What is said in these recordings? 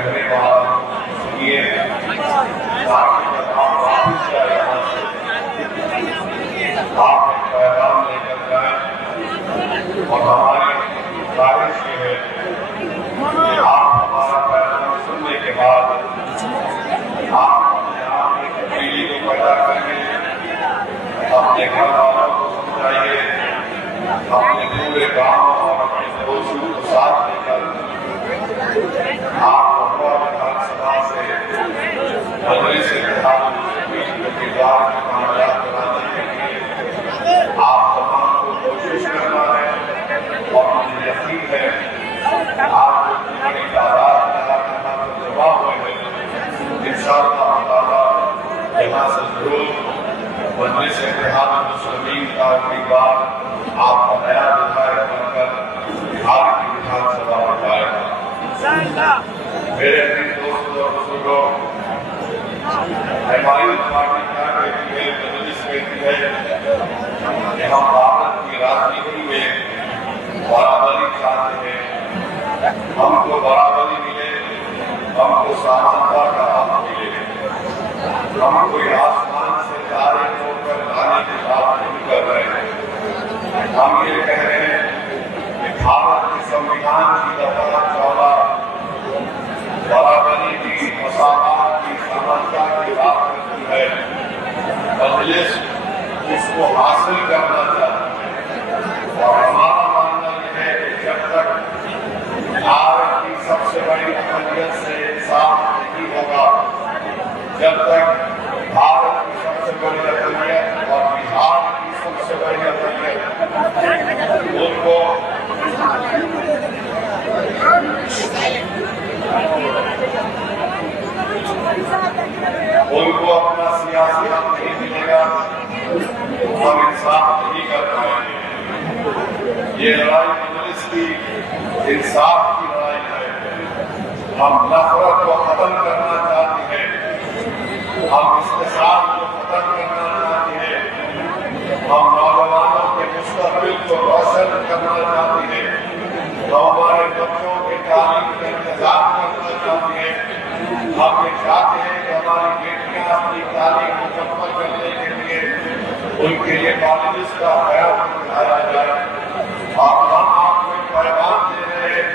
कहने वाला ये आप एक पैगाम लेकर जाए और हमारी ख्वाहिश ये है कि आप हमारा पैगाम सुनने के बाद आप अपने आप की तब्दीली को पैदा करेंगे, अपने घर वालों को समझाइए, अपने पूरे गांव और अपने पड़ोसियों को साथ लेकर आप विधानसभा से मजलिस इत्तेहाद के किरदार में कामयाब कराने के लिए आप तमाम को कोशिश करना है और मुझे यकीन है आप बड़ी तादाद में जमा हुए हैं। इंशाअल्लाह ताला यहाँ से जरूर मजलिस इत्तेहाद मुस्लिमीन का अगली बार आपका नया विधायक बनकर बिहार की विधानसभा में जाएगा। मेरे अपने दोस्तों और बुजुर्गों, हमारी पार्टी क्या कहती है, मजलिस कहती है कि हम भारत की राजनीति में बराबरी चाहते हैं, हमको बराबरी मिले, हमको समानता का हक मिले, हम कोई आसमान से तारे तोड़कर लाने की बात नहीं कर रहे हैं। हम ये कह रहे हैं कि भारत के संविधान की दफा 14 बराबरी की, मसावत की, समानता की बात करती है। मजलिस उसको हासिल करना चाहती है और हमारा मानना यह है कि जब तक भारत की सबसे बड़ी अकलियत से इंसाफ नहीं होगा, जब तक भारत की सबसे बड़ी अकलियत और बिहार की सबसे बड़ी अकलियत उनको अपना सियासी हक नहीं मिलेगा, हम इंसाफ नहीं कर पाएंगे। ये लड़ाई मजलिस की इंसाफ की लड़ाई है। हम नफरत को खत्म करना चाहते हैं, हम इस्तेसाल को खत्म करना चाहते हैं, हम नौजवानों के मुस्तकबिल को रोशन करना चाहते हैं, हम हमारे बच्चों के तालीम का इंतजाम करना चाहते हैं। हम ये चाहते हैं कि हमारी बेटियां अपनी तालीम मुकम्मल करने के लिए उनके लिए कॉलेज का ख्याल उठाया जाए। और हम आपको एक पैगाम दे रहे हैं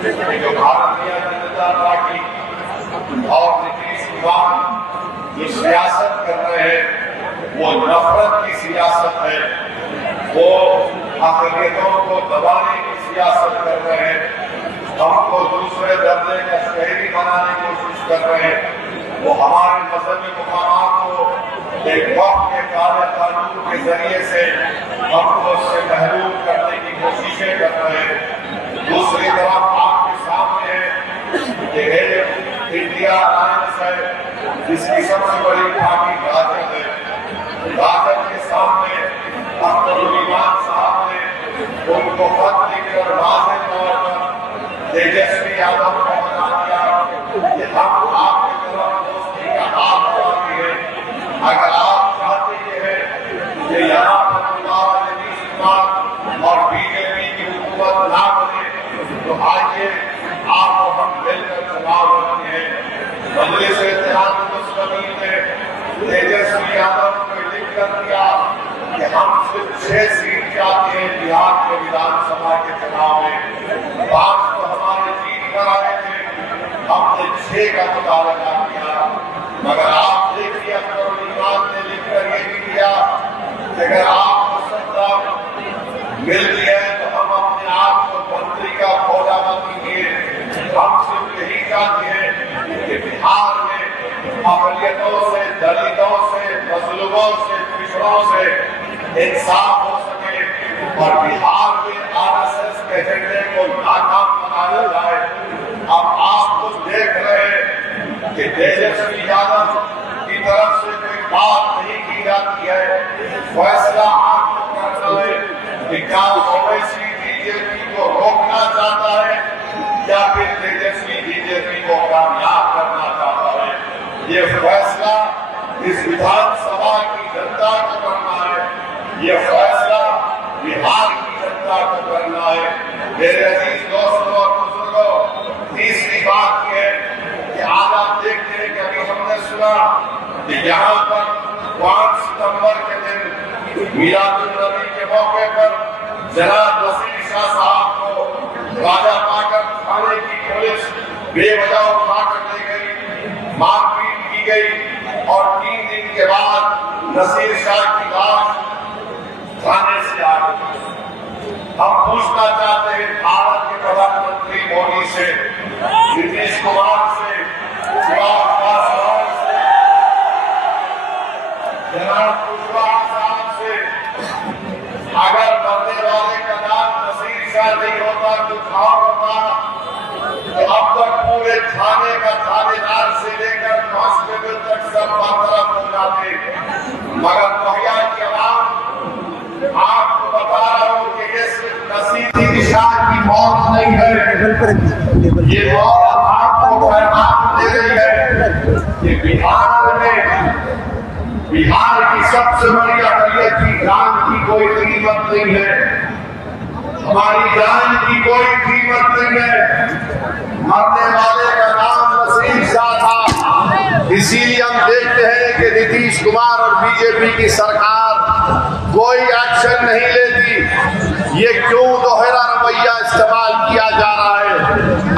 कि जो भारतीय जनता पार्टी और नीतीश कुमार जो सियासत कर रहे हैं वो नफरत की सियासत है, वो अक़लियतों को दबाने की सियासत कर रहे हैं, हमको दूसरे दर्जे का शहरी बनाने की कोशिश कर रहे हैं। वो हमारे मजहबी मुकामात को एक वक्त के काले कानून के जरिए से हमको उससे महरूम करने की कोशिशें कर रहे हैं। दूसरी तरफ आपके सामने है कि इंडिया अलायंस है, जिसकी सबसे बड़ी पार्टी राजद है। राजद के सामने अब्दुल ईमान साहब ने उनको खत लिखकर वाज़ेह तौर पर तेजस्वी यादव को बता दिया कि हम आपकी तरफ दोस्ती का हाथ बढ़ाते हैं। अगर आप चाहते हैं कि यहाँ पर नीतीश कुमार और बीजेपी की हुकूमत ना बने तो आइए आप हम मिलकर चुनाव लड़ते हैं। मजलिस इत्तेहाद मुस्लिमीन ने तेजस्वी यादव को लिख कर दिया कि हम सिर्फ 6 सीट चाहते हैं बिहार के विधानसभा के चुनाव में। 5 तो हमारे जीत कर आए थे, हमने 6 का मुतालबा किया। मगर आप देखिए अब्दुल ईमान ने लिखकर ये भी दिया कि अगर आपको सत्ता मिलती है तो हम अपने आप को मंत्री का पौधा मांगेंगे। हम सिर्फ यही चाहते हैं कि बिहार में अक़लियतों से, दलितों से, मजलूमों से, पिछड़ों से इंसाफ हो सके और बिहार में आरएसएस के झंडे को नाकाम बनाया जाए। अब आप तो देख रहे हैं कि तेजस्वी यादव की तरफ से कोई बात नहीं की जाती है। फैसला आपको करना है कि क्या ओवैसी बीजेपी को रोकना चाहता है या फिर तेजस्वी बीजेपी को कामयाब करना चाहता है। ये फैसला इस विधानसभा की जनता को करना है, ये फैसला बिहार की जनता को करना है। मेरे अजीज दोस्तों और बुजुर्गों, तीसरी बात यह है सुना कि यहाँ पर 5 सितंबर के दिन मीलादुन्नबी के मौके पर जनाब नसीर शाह साहब को गाजा पाकर थाने की पुलिस बेवजह उठाकर ले गई, मारपीट की गई और 3 दिन के बाद नसीर शाह की लाश थाने से आ गई। हम पूछना चाहते हैं भारत के प्रधानमंत्री मोदी से, नीतीश कुमार से, शिवराज पासवान से, जनाब कुशवाहा साहब से, अगर मरने वाले का नाम नसीर शाह नहीं होता, कुछ और होता, तो अब तक पूरे थाने का थानेदार से लेकर कांस्टेबल तक सब बरतरफ हो जाते। मगर महिला की आवाम आपको बता रहा हूँ कि ये सिर्फ नसीर शाह की मौत नहीं है, ये मौत आपको पैगाम दे रही है कि बिहार की सबसे बड़ी अकलियत की जान की कोई कीमत नहीं है, हमारी जान की कोई कीमत नहीं है। मरने वाले का नाम नसीर शाह था, इसीलिए हम देखते हैं कि नीतीश कुमार और बीजेपी की सरकार कोई एक्शन नहीं लेती। ये क्यों दोहरा रवैया इस्तेमाल किया जा रहा है?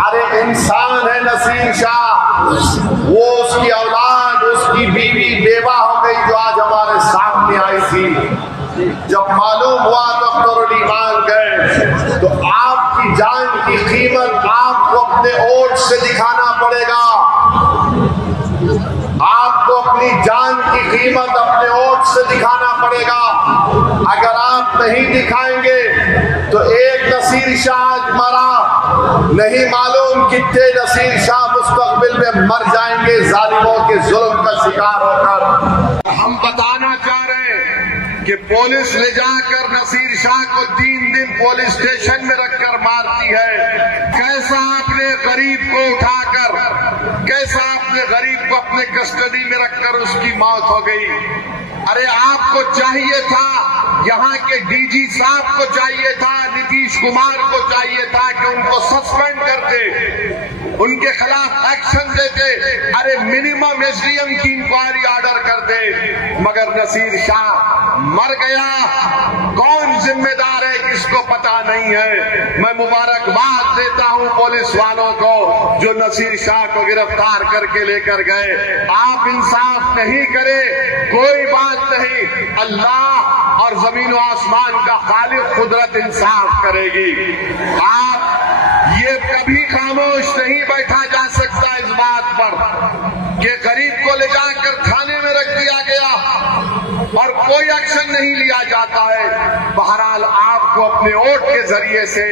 अरे इंसान है नसीर शाह, वो उसकी औलाद, उसकी बीवी बेवा हो गई जो आज हमारे सामने आई थी। जब मालूम हुआ तो अख्तरुल ईमान गए। तो आपकी जान की कीमत आपको अपने वोट से दिखाना पड़ेगा, आपको अपनी जान की कीमत अपने वोट से दिखाना पड़ेगा। अगर आप नहीं दिखाएंगे तो एक नसीर शाह आज मरा, नहीं मालूम कितने नसीर शाह मुस्तकबिल में मर जाएंगे जालिमों के जुल्म का शिकार होकर। हम बताना चाह रहे हैं कि पुलिस ले जाकर नसीर शाह को 3 दिन पुलिस स्टेशन में रखकर मारती है। कैसा आपने गरीब को उठाकर, कैसा आपने गरीब को अपने कस्टडी में रखकर उसकी मौत हो गई। अरे आपको चाहिए था, यहाँ के डीजी साहब को चाहिए था, नीतीश कुमार को चाहिए था कि उनको सस्पेंड करते, उनके खिलाफ एक्शन देते, अरे मिनिमम एसडीएम की इंक्वायरी ऑर्डर करते। मगर नसीर शाह मर गया, कौन जिम्मेदार है किसको पता नहीं है। मैं मुबारकबाद देता हूं पुलिस वालों को जो नसीर शाह को गिरफ्तार करके लेकर गए। आप इंसाफ नहीं करे कोई बात नहीं, अल्लाह और जमीन और आसमान का खालिक कुदरत इंसाफ करेगी। आप ये कभी खामोश नहीं बैठा जा सकता इस बात पर कि गरीब को ले जाकर थाने में रख दिया गया और कोई एक्शन नहीं लिया जाता है। बहरहाल आपको अपने वोट के जरिए से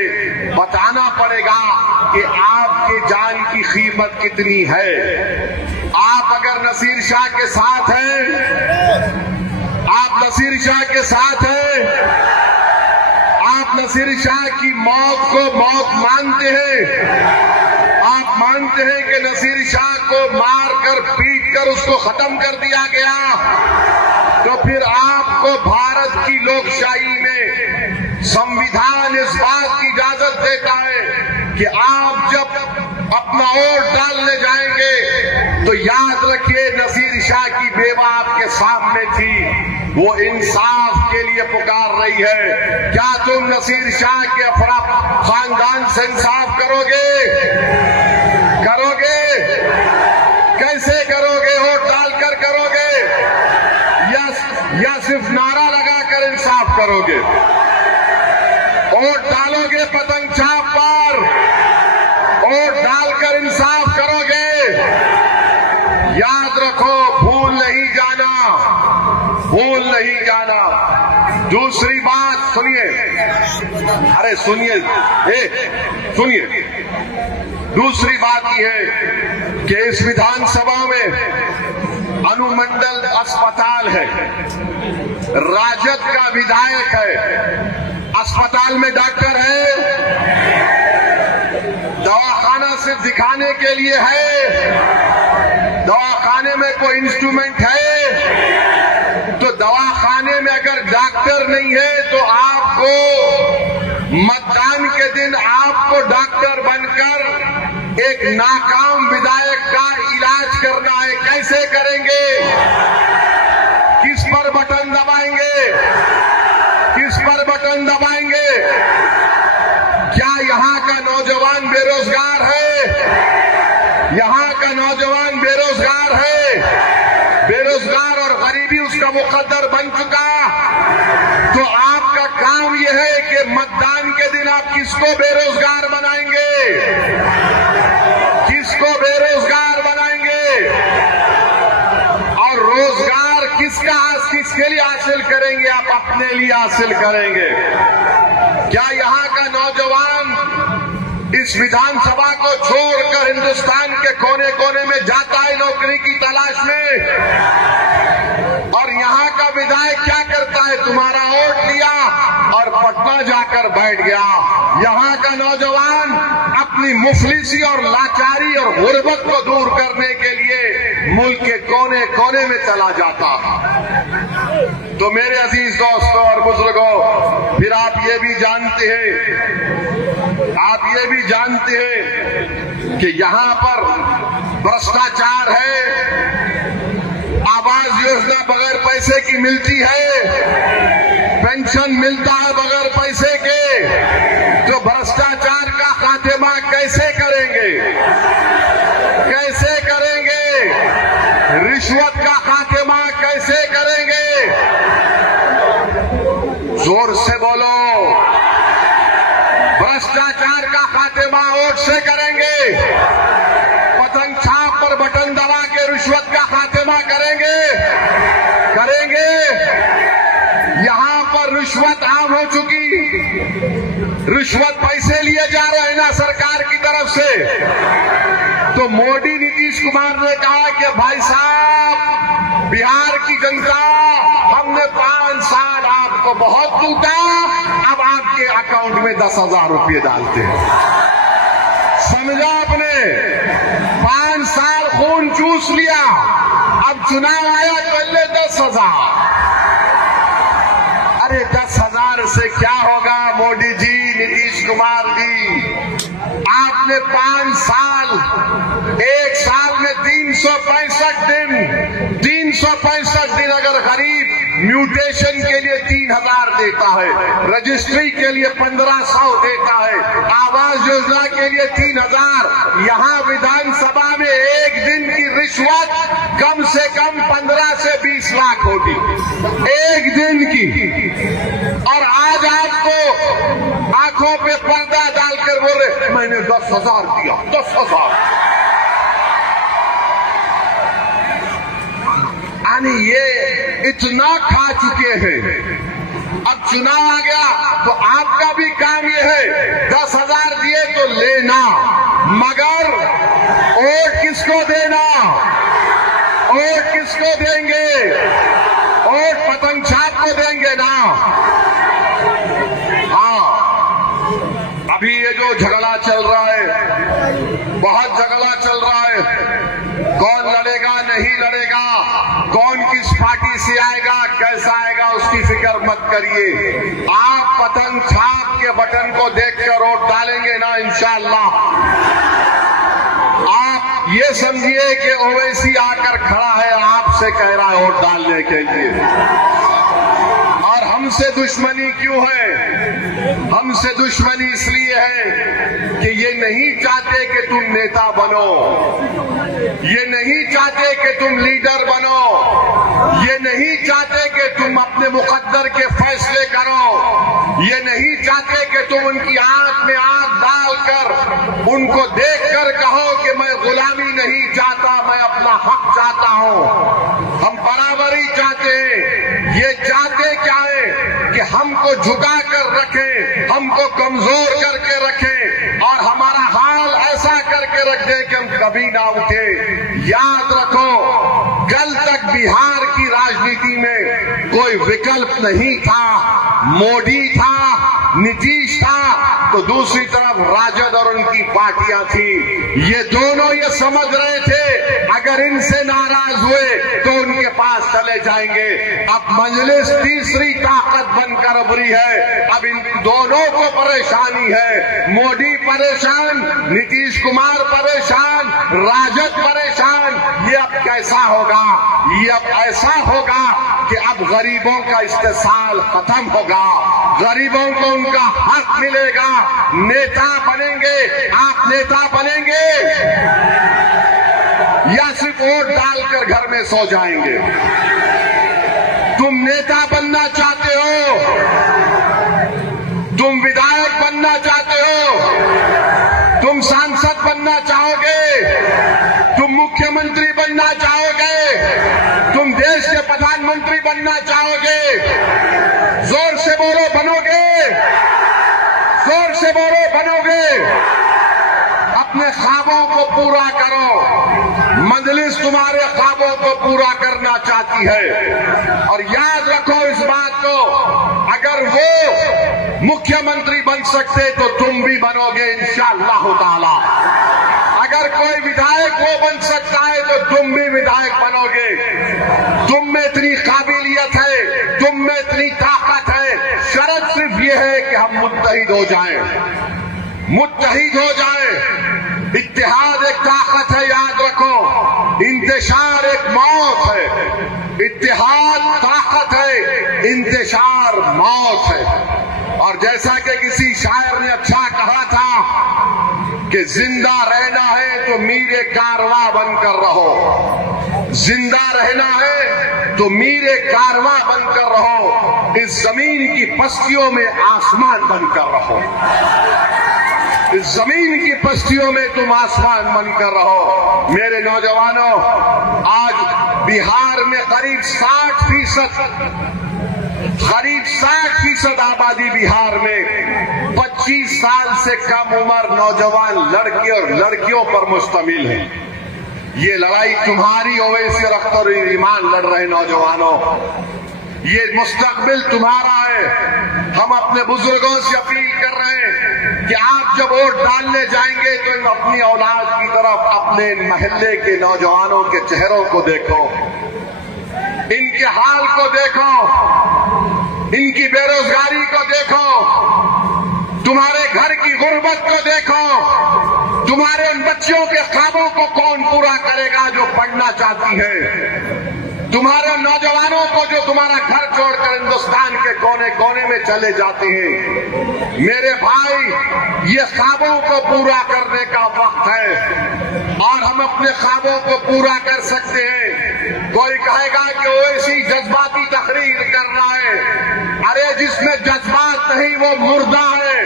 बताना पड़ेगा कि आपके जान की कीमत कितनी है। आप अगर नसीर शाह के साथ हैं, आप नसीर शाह के साथ हैं, आप नसीर शाह की मौत को मौत मानते हैं, आप मानते हैं कि नसीर शाह को मारकर पीटकर उसको खत्म कर दिया गया, तो फिर आपको भारत की लोकशाही में संविधान इस बात की इजाजत देता है कि आप जब अपना वोट डालने जाएंगे तो याद रखिए नसीर शाह की बेवा आपके सामने थी, वो इंसाफ के लिए पुकार रही है। क्या तुम नसीर शाह के अफराद खानदान से इंसाफ करोगे? करोगे? कैसे करोगे? वोट डालकर करोगे या सिर्फ नारा लगाकर इंसाफ करोगे? वोट डालोगे पतंग छाप पर, वोट डालकर इंसाफ करोगे। याद रखो, भूल नहीं जाना, भूल नहीं जाना। दूसरी बात सुनिए, अरे सुनिए, सुनिए। दूसरी बात यह है कि इस विधानसभा में अनुमंडल अस्पताल है, राजद का विधायक है, अस्पताल में डॉक्टर है, दवाखाना सिर्फ दिखाने के लिए है, दवाखाने में कोई इंस्ट्रूमेंट है, तो दवाखाने में अगर डॉक्टर नहीं है तो आपको मतदान के दिन आपको डॉक्टर बनकर एक नाकाम विधायक का इलाज करना है, कैसे करेंगे? किस पर बटन दबाएंगे? किस पर बटन दबाएंगे? क्या यहाँ का नौजवान बेरोजगार है? यहाँ का नौजवान बेरोजगार है, बेरोजगार और गरीबी उसका मुकद्दर बन चुका। तो आपका काम यह है कि मतदान के दिन आप किसको बेरोजगार बनाएंगे? किसको बेरोजगार बनाएंगे? और रोजगार किसके लिए हासिल करेंगे? आप अपने लिए हासिल करेंगे। क्या यहाँ का नौजवान इस विधानसभा को छोड़कर हिंदुस्तान के कोने कोने में जाता है नौकरी की तलाश में? और यहाँ का विधायक क्या करता है? तुम्हारा वोट लिया और पटना जाकर बैठ गया। यहाँ का नौजवान अपनी मुफलिसी और लाचारी और गुर्बत को दूर करने के लिए मुल्क के कोने कोने में चला जाता। तो मेरे अजीज दोस्तों और बुजुर्गों, फिर आप ये भी जानते हैं कि यहाँ पर भ्रष्टाचार है। आवास योजना बगैर पैसे की मिलती है, पेंशन मिलता है बगैर पैसे के। तो भ्रष्टाचार का खात्मा कैसे करेंगे? कैसे करेंगे? रिश्वत का खात्मा कैसे करेंगे? जोर से बोलो। भ्रष्टाचार का खात्मा वोट से करेंगे। पतंग छाप पर बटन दबा के रिश्वत का खात्मा करेंगे। यहाँ पर रिश्वत आम हो चुकी। रिश्वत पैसे लिए जा रहे हैं ना सरकार की तरफ से। तो मोदी नीतीश कुमार ने कहा कि भाई साहब, बिहार की जनता, हमने 5 साल आपको बहुत लूटा, अब आपके अकाउंट में 10,000 रुपये डालते हैं। समझा आपने? 5 साल खून चूस लिया, अब चुनाव आया तो ले 10,000। अरे 10,000 से क्या होगा मोदी जी, नीतीश कुमार जी? आपने 5 साल, एक साल में 365 दिन अगर गरीब म्यूटेशन के लिए 3,000 देता है, रजिस्ट्री के लिए 1,500 देता है, आवास योजना के लिए 3,000, यहाँ विधानसभा में एक दिन की रिश्वत कम से कम 15 से 20 लाख होगी, एक दिन की। और आज आपको आंखों पे पर्दा डालकर बोल रहे मैंने 10,000 दिया, 10,000। यानी ये इतना खा चुके हैं। अब चुनाव आ गया तो आपका भी काम ये है, 10,000 दिए तो लेना, मगर वोट किसको देना? वोट किसको देंगे? वोट पतंग छाप को देंगे ना। हाँ, अभी ये जो झगड़ा चल रहा है, बहुत झगड़ा चल रहा है। कौन लड़ेगा, नहीं लड़ेगा, कौन किस पार्टी से आएगा, कैसा आएगा, उसकी फिक्र मत करिए। आप पतंग छाप के बटन को देखकर वोट डालेंगे ना इंशाअल्लाह। आप ये समझिए कि ओवैसी आकर खड़ा है, आपसे कह रहा है वोट डालने के लिए। और हमसे दुश्मनी क्यों है? हमसे दुश्मनी इसलिए है कि ये नहीं चाहते कि तुम नेता बनो, ये नहीं चाहते कि तुम लीडर बनो, ये नहीं चाहते कि तुम अपने मुकद्दर के फैसले करो, ये नहीं चाहते कि तुम उनकी आंख में आंख डालकर उनको देखकर कहो कि मैं गुलामी नहीं चाहता, मैं अपना हक चाहता हूं। हम बराबरी चाहते हैं। ये चाहते क्या है कि हमको झुका कर रखें, हमको कमजोर करके रखें और हमारा हाल ऐसा करके रख दे कि हम कभी ना उठे। याद रखो, कल तक बिहार की राजनीति में कोई विकल्प नहीं था, मोदी था, नीतीश था, तो दूसरी तरफ राजद और उनकी पार्टियां थी। ये दोनों ये समझ रहे थे अगर इनसे नाराज हुए तो उनके पास चले जाएंगे। अब मजलिस तीसरी ताकत बनकर उभरी है। अब इन दोनों को परेशानी है। मोदी परेशान, नीतीश कुमार परेशान, राजद परेशान, ये कैसा होगा? ये अब ऐसा होगा कि अब गरीबों का इस्तेसाल खत्म होगा, गरीबों को उनका हक मिलेगा। नेता बनेंगे, आप नेता बनेंगे या सिर्फ वोट डालकर घर में सो जाएंगे? तुम नेता बनना चाहते हो? तुम विधायक बनना चाहते हो? तुम सांसद बनना चाहोगे? तुम मुख्यमंत्री बनना चाहोगे? तुम देश के प्रधानमंत्री बनना चाहोगे? जोर से बोलो, बनोगे? जोर से बोलो, बनोगे? अपने ख्वाबों को पूरा करो। मजलिस तुम्हारे ख्वाबों को पूरा करना चाहती है। और याद रखो इस बात को, अगर वो मुख्यमंत्री बन सकते तो तुम भी बनोगे इंशाअल्लाह ताला। अगर कोई विधायक वो बन सकता है तो तुम भी विधायक बनोगे। तुम में इतनी काबिलियत है, तुम में इतनी ताकत है। शर्त सिर्फ ये है कि हम मुत्तहिद हो जाएं, मुत्तहिद हो जाएं। इत्तेहाद एक ताकत है, याद रखो। इंतशार एक मौत है। इत्तेहाद ताकत है, इंतशार मौत है। और जैसा कि किसी शायर ने अच्छा कहा था कि जिंदा रहना है तो मीरे कारवां बनकर रहो, जिंदा रहना है तो मीरे कारवां बनकर रहो, इस जमीन की पस्तियों में आसमान बनकर रहो, इस जमीन की पस्तियों में तुम आसमान बनकर रहो। मेरे नौजवानों, आज बिहार में करीब 60% आबादी बिहार में 25 साल से कम उम्र नौजवान लड़के और लड़कियों पर मुश्तमिल है। ये लड़ाई तुम्हारी ओवैसी अख्तर ईमान लड़ रहे नौजवानों, ये मुस्तकबिल तुम्हारा है। हम अपने बुजुर्गों से अपील कर रहे हैं कि आप जब वोट डालने जाएंगे तो अपनी औलाद की तरफ, अपने महल्ले के नौजवानों के चेहरों को देखो, इनके हाल को देखो, इनकी बेरोजगारी को देखो, तुम्हारे घर की गुर्बत को देखो, तुम्हारे इन बच्चों के ख्वाबों को कौन पूरा करेगा जो पढ़ना चाहती है? तुम्हारे नौजवानों को जो तुम्हारा घर छोड़कर हिंदुस्तान के कोने कोने में चले जाते हैं। मेरे भाई, ये ख्वाबों को पूरा करने का वक्त है और हम अपने ख्वाबों को पूरा कर सकते हैं। कोई कहेगा कि ओवैसी जज्बाती तकरीर कर रहा है। अरे जिसमें जज्बात नहीं वो मुर्दा है,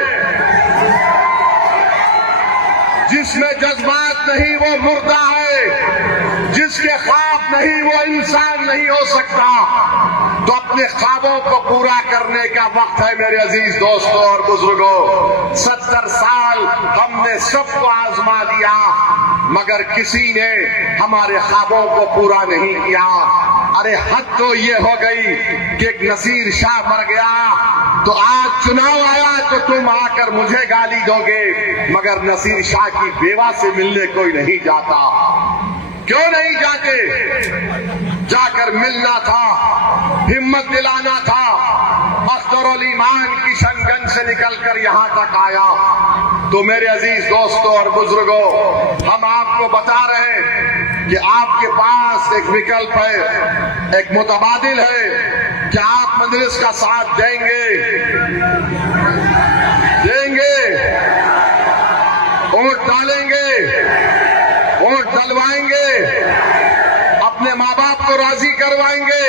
जिसमें जज्बात नहीं वो मुर्दा है, जिसके ख्वाब नहीं वो इंसान नहीं हो सकता। तो अपने ख्वाबों को पूरा करने का वक्त है मेरे अजीज दोस्तों और बुजुर्गों। 70 साल हमने सबको आजमा लिया मगर किसी ने हमारे ख्वाबों को पूरा नहीं किया। अरे हद तो ये हो गई कि एक नसीर शाह मर गया तो आज चुनाव आया तो तुम आकर मुझे गाली दोगे, मगर नसीर शाह की बेवा से मिलने कोई नहीं जाता। क्यों नहीं जाते? जाकर मिलना था, हिम्मत दिलाना था। अख्तरुल ईमान किशनगंज से निकलकर यहाँ तक आया। तो मेरे अजीज दोस्तों और बुजुर्गों, हम आपको बता रहे हैं कि आपके पास एक विकल्प है, एक मुतबादिल है। क्या आप मजलिस का साथ देंगे? देंगे? वोट डालेंगे? वोट डलवाएंगे? अपने माँ बाप को राजी करवाएंगे?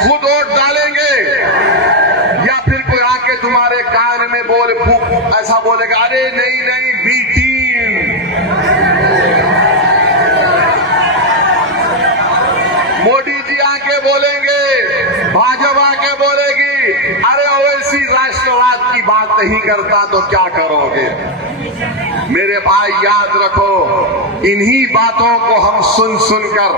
खुद वोट डालेंगे? या फिर कोई आके तुम्हारे कान में बोले, ऐसा बोलेगा, अरे नहीं नहीं बी टीम, मोदी जी आके बोलेंगे, भाजपा के बोलेगी, अरे ओवैसी राष्ट्रवाद की बात नहीं करता तो क्या करोगे? मेरे भाई याद रखो, इन्हीं बातों को हम सुन सुनकर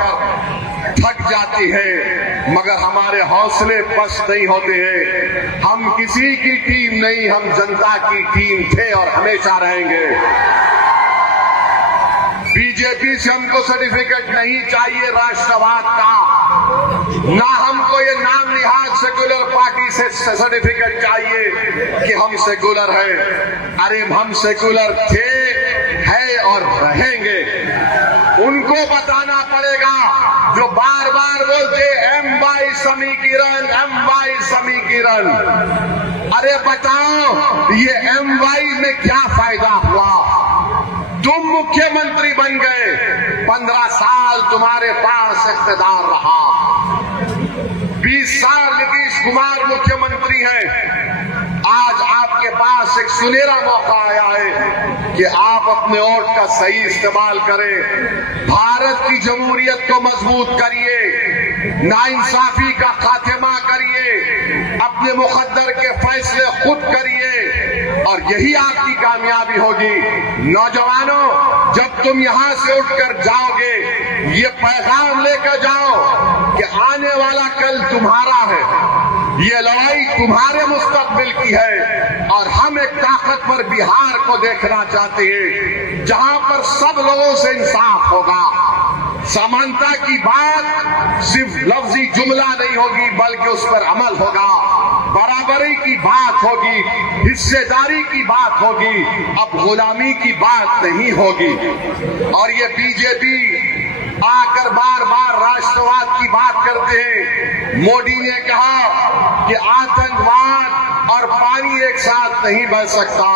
थक जाते हैं मगर हमारे हौसले पस्त नहीं होते हैं। हम किसी की टीम नहीं, हम जनता की टीम थे और हमेशा रहेंगे। बीजेपी से हमको सर्टिफिकेट नहीं चाहिए राष्ट्रवाद का, ना हमको ये नाम निहाद सेकुलर पार्टी से सर्टिफिकेट चाहिए कि हम सेकुलर हैं। अरे हम सेकुलर थे, है और रहेंगे। उनको बताना पड़ेगा जो बार बार बोलते M/Y समीकरण, M/Y समीकरण। अरे बताओ ये M/Y में क्या फायदा हुआ? तुम मुख्यमंत्री बन गए, 15 साल तुम्हारे पास इख्तियार रहा, 20 साल नीतीश कुमार मुख्यमंत्री हैं। आज आपके पास एक सुनहरा मौका आया है कि आप अपने वोट का सही इस्तेमाल करें, भारत की जमहूरियत को मजबूत करिए, नाइंसाफी का खात्मा करिए, अपने मुकद्दर के फैसले खुद करिए और यही आपकी कामयाबी होगी। नौजवानों, जब तुम यहां से उठकर जाओगे, ये पैगाम लेकर जाओ कि आने वाला कल तुम्हारा है, ये लड़ाई तुम्हारे मुस्तकबिल की है और हम एक ताकतवर बिहार को देखना चाहते हैं जहां पर सब लोगों से इंसाफ होगा, समानता की बात सिर्फ लफ्जी जुमला नहीं होगी बल्कि उस पर अमल होगा, बराबरी की बात होगी, हिस्सेदारी की बात होगी, अब गुलामी की बात नहीं होगी। और ये बीजेपी आकर बार बार राष्ट्रवाद की बात करते हैं। मोदी ने कहा कि आतंकवाद और पानी एक साथ नहीं बह सकता,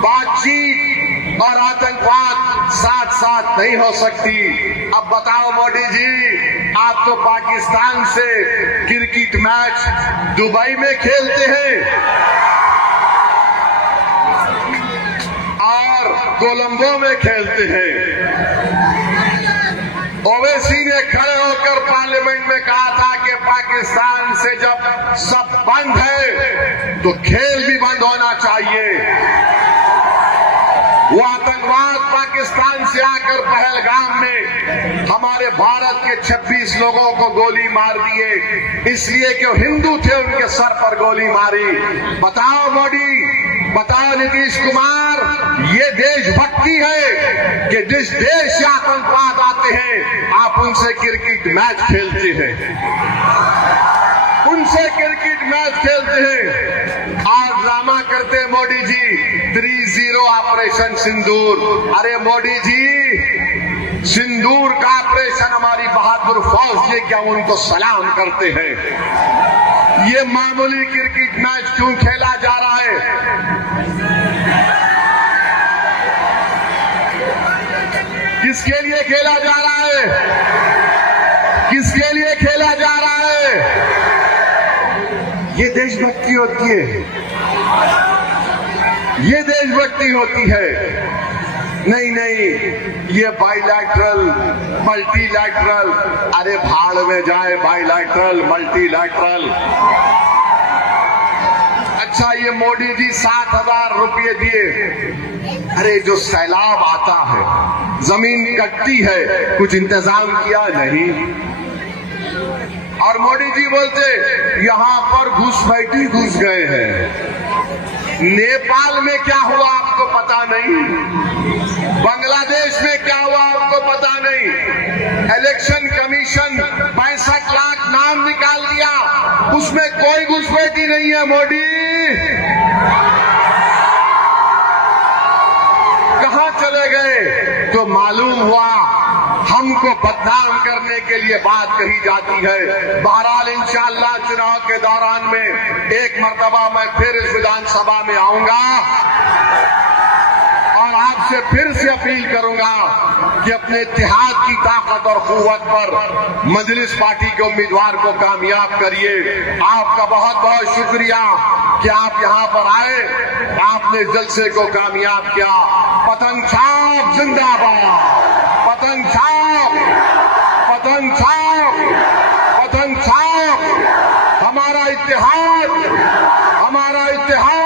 बातचीत और आतंकवाद साथ साथ नहीं हो सकती। अब बताओ मोदी जी, आप तो पाकिस्तान से क्रिकेट मैच दुबई में खेलते हैं और कोलंबो में खेलते हैं। ओवैसी ने खड़े होकर पार्लियामेंट में कहा था कि पाकिस्तान से जब सब बंद है तो खेल भी बंद होना चाहिए। वो आतंकवाद पाकिस्तान से आकर पहलगाम में हमारे भारत के 26 लोगों को गोली मार दिए, इसलिए कि वो हिंदू थे, उनके सर पर गोली मारी। बताओ मोदी, बताओ नीतीश कुमार, ये देशभक्ति है कि जिस देश से आतंकवाद आते हैं आप उनसे क्रिकेट मैच खेलते हैं, उनसे क्रिकेट मैच खेलते हैं। आज ड्रामा करते हैं मोदी जी, 3-0 ऑपरेशन सिंदूर। अरे मोदी जी, सिंदूर का ऑपरेशन हमारी बहादुर फौज ने क्या, उनको सलाम करते हैं। ये मामूली क्रिकेट मैच क्यों खेला जा रहा है? किसके लिए खेला जा रहा है? किसके लिए खेला जा रहा है? ये देशभक्ति होती है, ये देशभक्ति होती है। नहीं नहीं, ये बाइलैटरल, मल्टीलैटरल, अरे भाड़ में जाए बाइलैटरल, मल्टीलैटरल। अच्छा, ये मोदी जी 7,000 रुपये दिए। अरे जो सैलाब आता है, जमीन कटती है, कुछ इंतजाम किया नहीं। और मोदी जी बोलते यहां पर घुसपैठी घुस गए हैं। नेपाल में क्या हुआ आपको पता नहीं, बांग्लादेश में क्या हुआ आपको पता नहीं। इलेक्शन कमीशन 65 लाख नाम निकाल दिया, उसमें कोई घुसपैठी नहीं है। मोदी कहां चले गए? तो मालूम हुआ हमको बदनाम करने के लिए बात कही जाती है। बहरहाल इंशाअल्लाह चुनाव के दौरान में एक मर्तबा मैं फिर इस विधानसभा में आऊंगा और आपसे फिर से अपील करूंगा कि अपने इत्तेहाद की ताकत और कुव्वत पर मजलिस पार्टी के उम्मीदवार को कामयाब करिए। आपका बहुत बहुत शुक्रिया कि आप यहां पर आए, आपने जलसे को कामयाब किया। पतंग छाप जिंदाबाद, पतंग छाप, पतंग छाप, पतंग छाप। हमारा इत्तेहाद, हमारा इत्तेहाद।